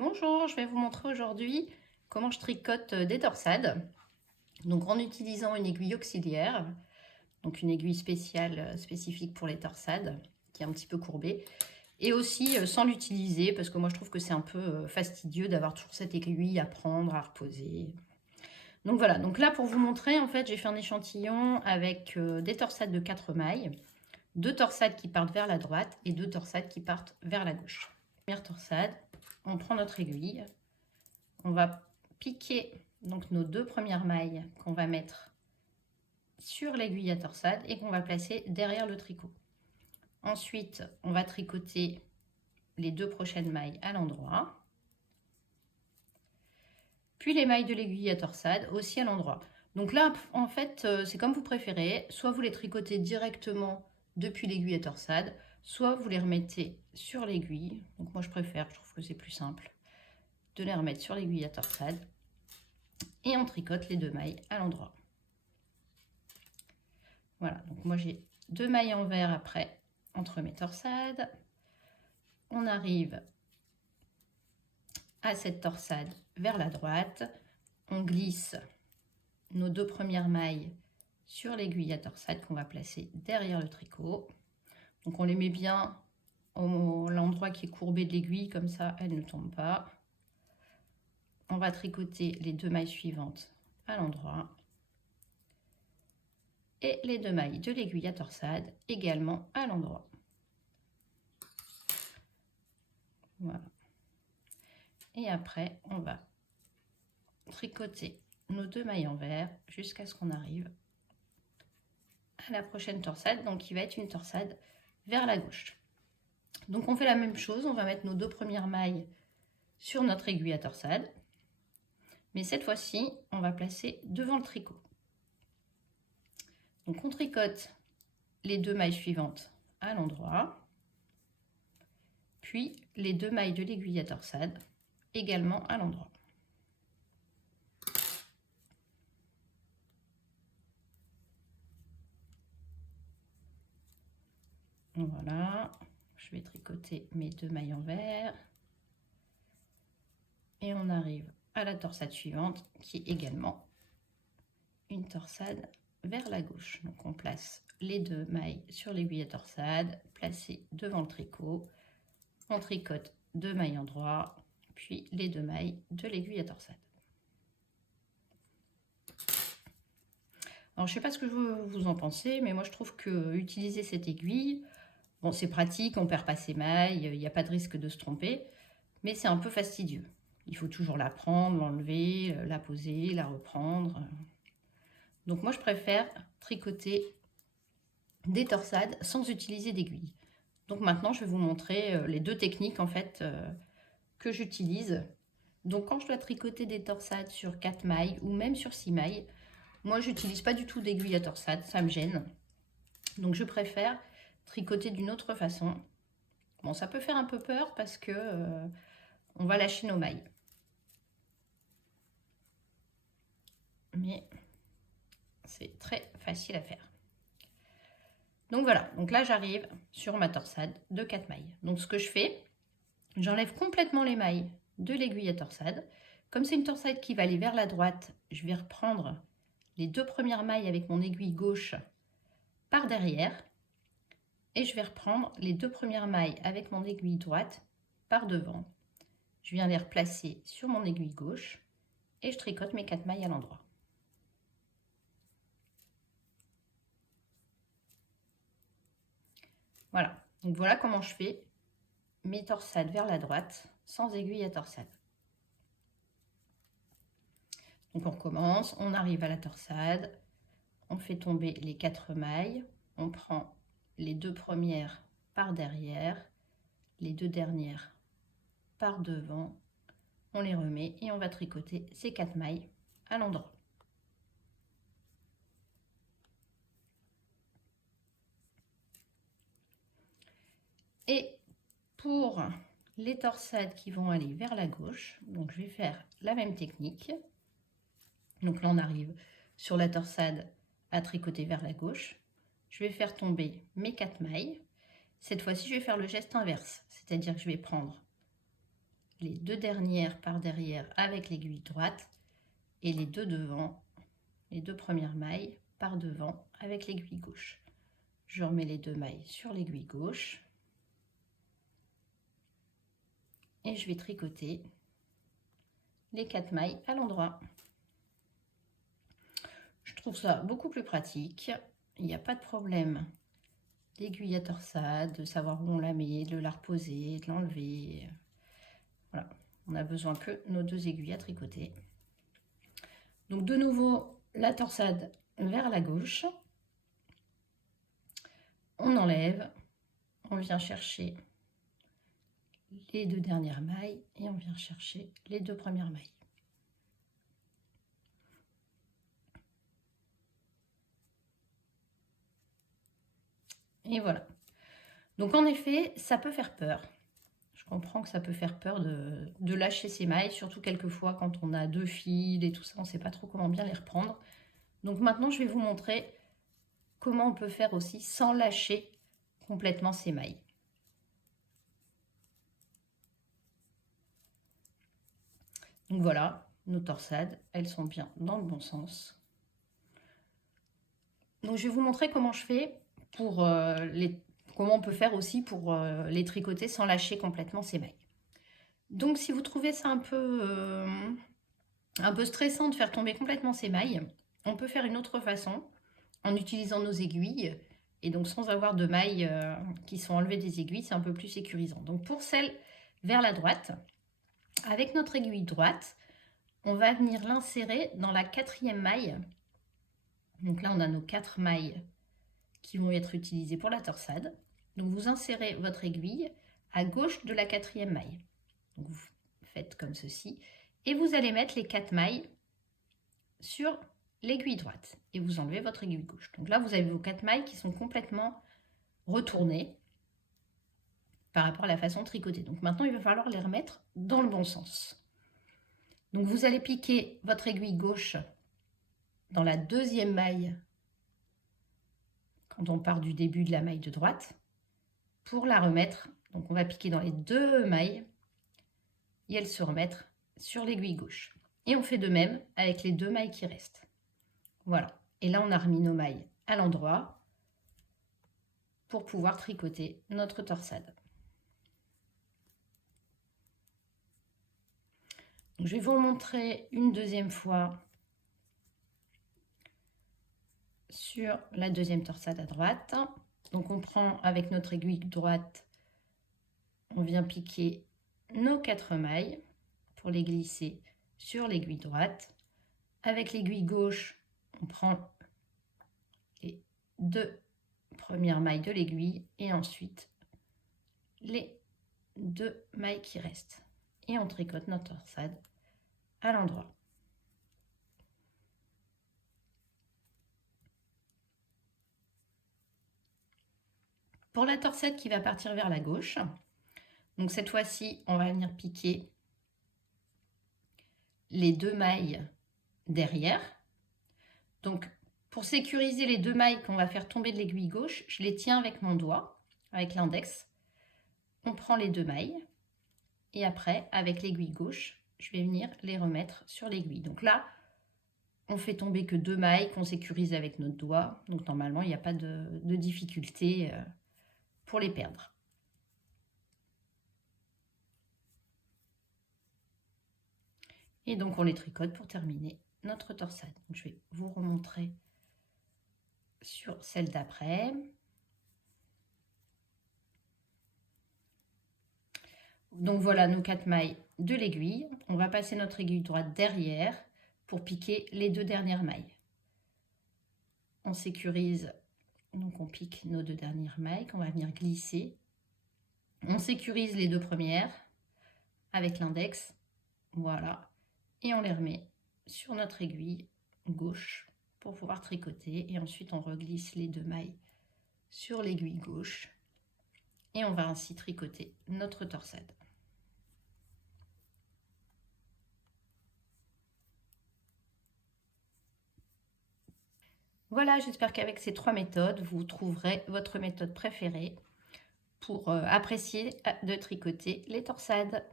Bonjour, je vais vous montrer aujourd'hui comment je tricote des torsades. Donc en utilisant une aiguille auxiliaire, donc une aiguille spéciale spécifique pour les torsades, qui est un petit peu courbée, et aussi sans l'utiliser parce que moi je trouve que c'est un peu fastidieux d'avoir toujours cette aiguille à prendre, à reposer. Donc voilà, donc là pour vous montrer, en fait j'ai fait un échantillon avec des torsades de 4 mailles, 2 torsades qui partent vers la droite et 2 torsades qui partent vers la gauche. Première torsade, on prend notre aiguille. On va piquer donc nos 2 premières mailles qu'on va mettre sur l'aiguille à torsade et qu'on va placer derrière le tricot. Ensuite, on va tricoter les 2 prochaines mailles à l'endroit. Puis les mailles de l'aiguille à torsade aussi à l'endroit. Donc là, en fait, c'est comme vous préférez. Soit vous les tricotez directement depuis l'aiguille à torsade, soit vous les remettez sur l'aiguille. Donc moi, je préfère, je trouve que c'est plus simple, de les remettre sur l'aiguille à torsade. Et on tricote les 2 mailles à l'endroit. Voilà, donc moi j'ai 2 mailles en vert après entre mes torsades. On arrive à cette torsade vers la droite. On glisse nos 2 premières mailles sur l'aiguille à torsade qu'on va placer derrière le tricot. Donc on les met bien à l'endroit qui est courbé de l'aiguille, comme ça elle ne tombe pas. On va tricoter les 2 mailles suivantes à l'endroit. Et les 2 mailles de l'aiguille à torsade également à l'endroit. Voilà. Et après, on va tricoter nos 2 mailles en vert jusqu'à ce qu'on arrive à la prochaine torsade, donc qui va être une torsade vers la gauche. Donc on fait la même chose, on va mettre nos 2 premières mailles sur notre aiguille à torsade, mais cette fois-ci, on va placer devant le tricot. Donc on tricote les 2 mailles suivantes à l'endroit, puis les 2 mailles de l'aiguille à torsade également à l'endroit. Voilà, je vais tricoter mes 2 mailles en vert et on arrive à la torsade suivante qui est également une torsade vers la gauche. Donc on place les 2 mailles sur l'aiguille à torsade, placées devant le tricot. On tricote 2 mailles en droit, puis les 2 mailles de l'aiguille à torsade. Alors je ne sais pas ce que vous en pensez, mais moi je trouve que utiliser cette aiguille, bon c'est pratique, on ne perd pas ses mailles, il n'y a pas de risque de se tromper, mais c'est un peu fastidieux. Il faut toujours la prendre, l'enlever, la poser, la reprendre. Donc moi je préfère tricoter des torsades sans utiliser d'aiguille. Donc maintenant je vais vous montrer les 2 techniques en fait que j'utilise. Donc quand je dois tricoter des torsades sur 4 mailles ou même sur 6 mailles, moi j'utilise pas du tout d'aiguille à torsade, ça me gêne. Donc je préfère tricoter d'une autre façon. Bon, ça peut faire un peu peur parce que on va lâcher nos mailles. Mais c'est très facile à faire. Donc voilà, donc là j'arrive sur ma torsade de 4 mailles. Donc ce que je fais, j'enlève complètement les mailles de l'aiguille à torsade. Comme c'est une torsade qui va aller vers la droite, je vais reprendre les 2 premières mailles avec mon aiguille gauche par derrière. Et je vais reprendre les 2 premières mailles avec mon aiguille droite par devant. Je viens les replacer sur mon aiguille gauche et je tricote mes 4 mailles à l'endroit. Voilà, donc voilà comment je fais mes torsades vers la droite sans aiguille à torsade. Donc on recommence, on arrive à la torsade, on fait tomber les 4 mailles, on prend les 2 premières par derrière, les 2 dernières par devant, on les remet et on va tricoter ces 4 mailles à l'endroit. Et pour les torsades qui vont aller vers la gauche, donc je vais faire la même technique. Donc là on arrive sur la torsade à tricoter vers la gauche. Je vais faire tomber mes 4 mailles. Cette fois-ci je vais faire le geste inverse, c'est-à-dire que je vais prendre les 2 dernières par derrière avec l'aiguille droite et les 2 devant, les 2 premières mailles par devant avec l'aiguille gauche. Je remets les 2 mailles sur l'aiguille gauche et je vais tricoter les 4 mailles à l'endroit. Je trouve ça beaucoup plus pratique, il n'y a pas de problème d'aiguille à torsade, de savoir où on la met, de la reposer, de l'enlever. Voilà, on n'a besoin que nos 2 aiguilles à tricoter. Donc de nouveau, la torsade vers la gauche. On enlève, on vient chercher les 2 dernières mailles et on vient chercher les 2 premières mailles. Et voilà. Donc en effet, ça peut faire peur. Je comprends que ça peut faire peur de lâcher ses mailles, surtout quelquefois quand on a 2 fils et tout ça, on ne sait pas trop comment bien les reprendre. Donc maintenant, je vais vous montrer comment on peut faire aussi sans lâcher complètement ses mailles. Donc voilà, nos torsades, elles sont bien dans le bon sens. Donc je vais vous montrer comment je fais pour comment on peut faire aussi pour les tricoter sans lâcher complètement ses mailles. Donc si vous trouvez ça un peu stressant de faire tomber complètement ses mailles, on peut faire une autre façon en utilisant nos aiguilles et donc sans avoir de mailles qui sont enlevées des aiguilles, c'est un peu plus sécurisant. Donc pour celle vers la droite, avec notre aiguille droite, on va venir l'insérer dans la 4e maille. Donc là, on a nos 4 mailles qui vont être utilisées pour la torsade. Donc vous insérez votre aiguille à gauche de la 4e maille. Donc vous faites comme ceci. Et vous allez mettre les 4 mailles sur l'aiguille droite. Et vous enlevez votre aiguille gauche. Donc là, vous avez vos 4 mailles qui sont complètement retournées par rapport à la façon de tricoter. Donc maintenant, il va falloir les remettre dans le bon sens. Donc vous allez piquer votre aiguille gauche dans la 2e maille quand on part du début de la maille de droite pour la remettre. Donc on va piquer dans les 2 mailles et elles se remettre sur l'aiguille gauche. Et on fait de même avec les 2 mailles qui restent. Voilà. Et là, on a remis nos mailles à l'endroit pour pouvoir tricoter notre torsade. Donc, je vais vous montrer une deuxième fois sur la 2e torsade à droite. Donc on prend avec notre aiguille droite, on vient piquer nos 4 mailles pour les glisser sur l'aiguille droite. Avec l'aiguille gauche, on prend les 2 premières mailles de l'aiguille et ensuite les 2 mailles qui restent. Et on tricote notre torsade à l'endroit. Pour la torsade qui va partir vers la gauche, donc cette fois-ci, on va venir piquer les 2 mailles derrière. Donc, pour sécuriser les 2 mailles qu'on va faire tomber de l'aiguille gauche, je les tiens avec mon doigt, avec l'index. On prend les 2 mailles et après, avec l'aiguille gauche, je vais venir les remettre sur l'aiguille. Donc là, on fait tomber que 2 mailles qu'on sécurise avec notre doigt. Donc normalement, il n'y a pas de difficulté pour les perdre. Et donc, on les tricote pour terminer notre torsade. Donc, je vais vous remontrer sur celle d'après. Donc voilà nos 4 mailles de l'aiguille. On va passer notre aiguille droite derrière pour piquer les 2 dernières mailles. On sécurise, donc on pique nos 2 dernières mailles qu'on va venir glisser. On sécurise les 2 premières avec l'index, voilà, et on les remet sur notre aiguille gauche pour pouvoir tricoter. Et ensuite on reglisse les 2 mailles sur l'aiguille gauche et on va ainsi tricoter notre torsade. Voilà, j'espère qu'avec ces 3 méthodes, vous trouverez votre méthode préférée pour apprécier de tricoter les torsades.